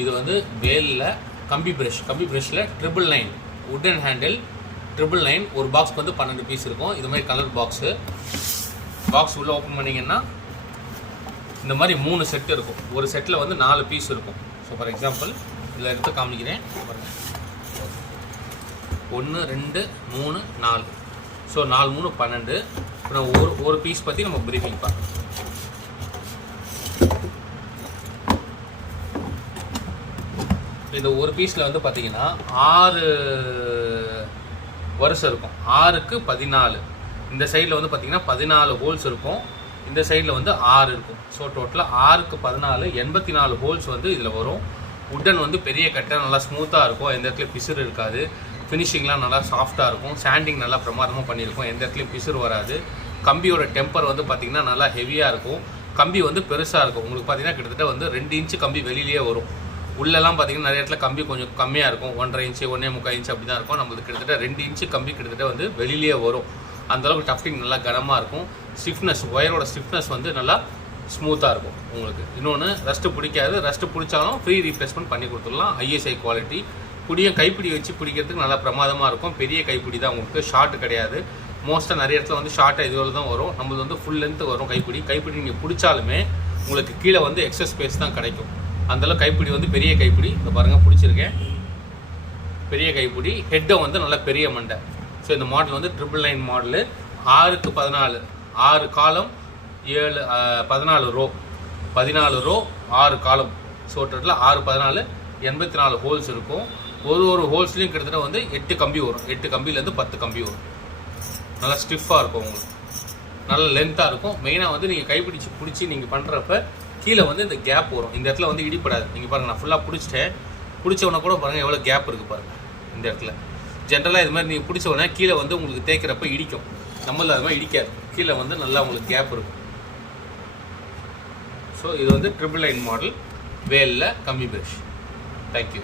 இது வந்து வேலில் கம்பி ப்ரஷில் 999 வுட்டன் ஹேண்டில் 999. ஒரு பாக்ஸ்க்கு வந்து 12 பீஸ் இருக்கும். இது மாதிரி கலர் பாக்ஸ் உள்ளே ஓப்பன் பண்ணிங்கன்னா இந்த மாதிரி 3 செட்டு இருக்கும். ஒரு செட்டில் வந்து 4 பீஸ் இருக்கும். ஸோ ஃபார் எக்ஸாம்பிள் இதில் எடுத்து காமிக்கிறேன் பாருங்கள். 1 2 3 4. ஸோ 4 3 12. இப்போ நம்ம ஒரு பீஸ் பற்றி நம்ம ப்ரீஃபிங் பார்க்கலாம். இந்த ஒரு பீஸில் வந்து பார்த்தீங்கன்னா 6 வருஷம் இருக்கும். 6க்கு 14. இந்த சைடில் வந்து பார்த்தீங்கன்னா 14 ஹோல்ஸ் இருக்கும். இந்த சைடில் வந்து 6 இருக்கும். ஸோ டோட்டலாக 6க்கு 14 84 ஹோல்ஸ் வந்து இதில் வரும். உட்டன் வந்து பெரிய கட்டை நல்லா ஸ்மூத்தாக இருக்கும். எந்த இடத்துலையும் பிசுறு இருக்காது. ஃபினிஷிங்லாம் நல்லா சாஃப்டாக இருக்கும். சாண்டிங் நல்லா பிரமாதமாக பண்ணியிருக்கும். எந்த இடத்துலையும் பிசுறு வராது. கம்பியோட டெம்பர் வந்து பார்த்திங்கன்னா நல்லா ஹெவியாக இருக்கும். கம்பி வந்து பெருசாக இருக்கும். உங்களுக்கு பார்த்தீங்கன்னா கிட்டத்தட்ட வந்து 2 இன்ச்சு கம்பி வெளியிலேயே வரும். உள்ளெல்லாம் பார்த்தீங்கன்னா நிறைய இடத்துல கம்பி கொஞ்சம் கம்மியாக இருக்கும். 1.5 இன்ச்சு 1.25 இன்ச்சு அப்படி தான் இருக்கும். நம்மளுக்கு கிட்டத்தட்ட 2 இன்ச்சு கம்பி கிட்டத்தட்ட வந்து வெளியிலேயே வரும். அந்தளவுக்கு டஃப்டிங் நல்லா கனமாக இருக்கும். ஸ்டிஃப்னஸ் ஒயரோட ஸ்டிஃப்னஸ் வந்து நல்லா ஸ்மூத்தாக இருக்கும் உங்களுக்கு. இன்னொன்று ரஸ்ட்டு பிடிக்காது. ரஸ்ட்டு பிடிச்சாலும் ஃப்ரீ ரீப்ளேஸ்மெண்ட் பண்ணி கொடுத்துடலாம். ISI quality. புடியும் கைப்பிடி வச்சு பிடிக்கிறதுக்கு நல்லா பிரமாதமாக இருக்கும். பெரிய கைப்பிடி தான் உங்களுக்கு, ஷார்ட் கிடையாது. மோஸ்ட்டாக நிறைய இடத்துல வந்து ஷார்ட்டாக இதுவரை தான் வரும். நம்மளுக்கு வந்து ஃபுல் லென்த்து வரும். கைப்பிடி நீங்கள் பிடிச்சாலுமே உங்களுக்கு கீழே வந்து எக்ஸஸ் ஸ்பேஸ் தான் கிடைக்கும். அந்தளவு கைப்பிடி வந்து பெரிய கைப்பிடி. இந்த பாருங்கள் பிடிச்சிருக்கேன். பெரிய கைப்பிடி. ஹெட்டை வந்து நல்லா பெரிய மண்டை. ஸோ இந்த மாடல் வந்து 999 மாடலு. 6க்கு 14. 6 காலம் 14 ரோ. 14 ரோ 6 காலம். ஸோ டோட்டலாக 6 14 84 ஹோல்ஸ் இருக்கும். ஒரு ஹோல்ஸ்லேயும் கிட்டத்தட்ட வந்து 8 கம்பி வரும். 8 கம்பிலேருந்து 10 கம்பி வரும். நல்லா ஸ்டிஃபாக இருக்கும் உங்களுக்கு. நல்ல லென்த்தாக இருக்கும். மெயினாக வந்து நீங்கள் பிடிச்சி நீங்கள் பண்ணுறப்ப கீழே வந்து இந்த கேப் வரும். இந்த இடத்துல வந்து இடிப்படாது. நீங்கள் பாருங்கள், நான் ஃபுல்லாக பிடிச்சிட்டேன். பிடிச்சவொன்னே கூட பாருங்கள் எவ்வளோ கேப் இருக்குது பாருங்கள். இந்த இடத்துல ஜென்ரலாக இது மாதிரி நீங்கள் பிடிச்சவொடனே கீழே வந்து உங்களுக்கு தேய்க்கிறப்ப இடிக்கும். நம்மள அது மாதிரி இடிக்காது. கீழே வந்து நல்லா உங்களுக்கு கேப் இருக்கும். ஸோ இது வந்து 999 மாடல் வேலில் கம்பி ப்ரஷ். தேங்க்யூ.